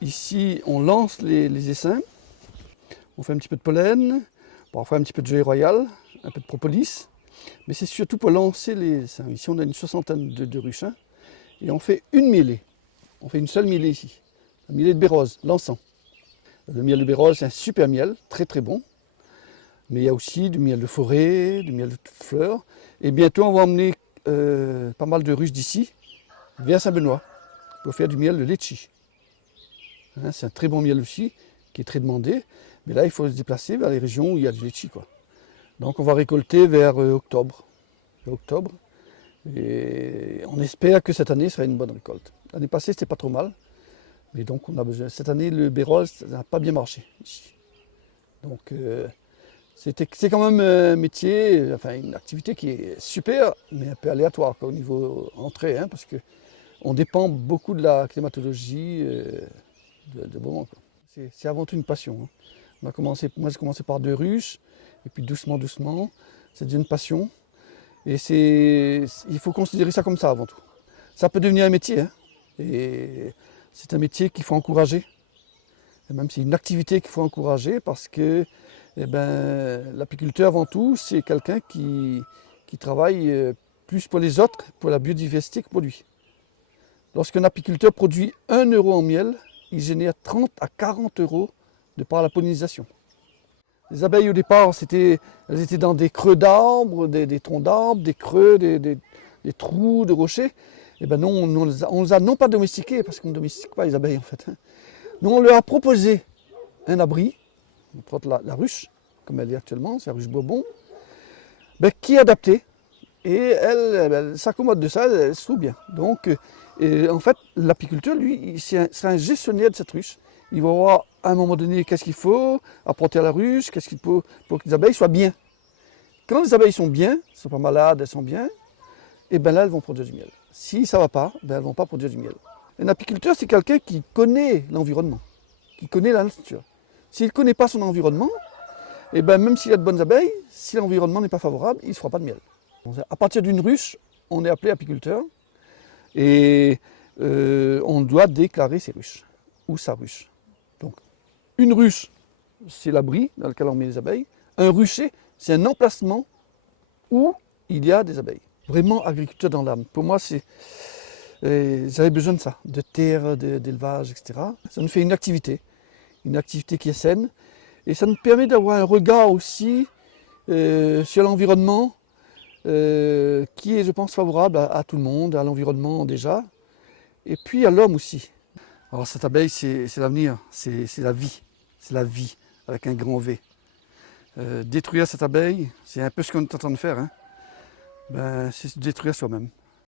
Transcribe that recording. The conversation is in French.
Ici, on lance les essaims, on fait un petit peu de pollen, parfois un petit peu de gelée royale, un peu de propolis, mais c'est surtout pour lancer les essaims. Ici, on a une soixantaine de ruches, hein, et on fait une mêlée. On fait une seule mêlée ici, un mêlée de bérose, l'encens. Le miel de bérose, c'est un super miel, très très bon. Mais il y a aussi du miel de forêt, du miel de toutes fleurs. Et bientôt, on va emmener pas mal de ruches d'ici vers Saint-Benoît pour faire du miel de litchi. Hein, c'est un très bon miel aussi, qui est très demandé. Mais là, il faut se déplacer vers les régions où il y a du litchi, quoi. Donc, on va récolter vers octobre. Et on espère que cette année sera une bonne récolte. L'année passée, c'était pas trop mal. Mais donc, on a besoin. Cette année, le bérose n'a pas bien marché ici. Donc, c'est quand même un métier, enfin une activité qui est super, mais un peu aléatoire quoi, au niveau entrée, hein, parce qu'on dépend beaucoup de la climatologie de moment. C'est avant tout une passion. Hein. Moi, j'ai commencé par 2 ruches, et puis doucement, doucement, c'est devenu une passion. Et il faut considérer ça comme ça avant tout. Ça peut devenir un métier, hein, et c'est un métier qu'il faut encourager. Et même c'est une activité qu'il faut encourager parce que eh ben, l'apiculteur avant tout, c'est quelqu'un qui travaille plus pour les autres, pour la biodiversité que pour lui. Lorsqu'un apiculteur produit 1 euro en miel, il génère 30 à 40 euros de par la pollinisation. Les abeilles au départ, elles étaient dans des creux d'arbres, des troncs d'arbres, des creux, des trous de rochers. Et ben non, on les a non pas domestiquées, parce qu'on ne domestique pas les abeilles en fait. Hein. Nous, on leur a proposé un abri, la ruche, comme elle est actuellement, c'est la ruche Bourbon, ben, qui est adaptée. Et elle s'accommode de ça, elle se trouve bien. Donc, en fait, l'apiculteur, lui, c'est un gestionnaire de cette ruche. Il va voir à un moment donné qu'est-ce qu'il faut apporter à la ruche, qu'est-ce qu'il faut pour que les abeilles soient bien. Quand les abeilles sont bien, elles ne sont pas malades, elles sont bien, et bien là, elles vont produire du miel. Si ça ne va pas, ben, elles ne vont pas produire du miel. Un apiculteur, c'est quelqu'un qui connaît l'environnement, qui connaît la nature. S'il ne connaît pas son environnement, et ben même s'il y a de bonnes abeilles, si l'environnement n'est pas favorable, il ne se fera pas de miel. À partir d'une ruche, on est appelé apiculteur et on doit déclarer ses ruches ou sa ruche. Donc, une ruche, c'est l'abri dans lequel on met les abeilles. Un rucher, c'est un emplacement où il y a des abeilles. Vraiment agriculteur dans l'âme. Pour moi, j'avais besoin de ça, de terre, d'élevage, etc. Ça nous fait une activité qui est saine. Et ça nous permet d'avoir un regard aussi sur l'environnement qui est, je pense, favorable à tout le monde, à l'environnement déjà, et puis à l'homme aussi. Alors cette abeille, c'est l'avenir, c'est la vie, avec un grand V. Détruire cette abeille, c'est un peu ce qu'on est en train de faire, hein. Ben, c'est se détruire soi-même.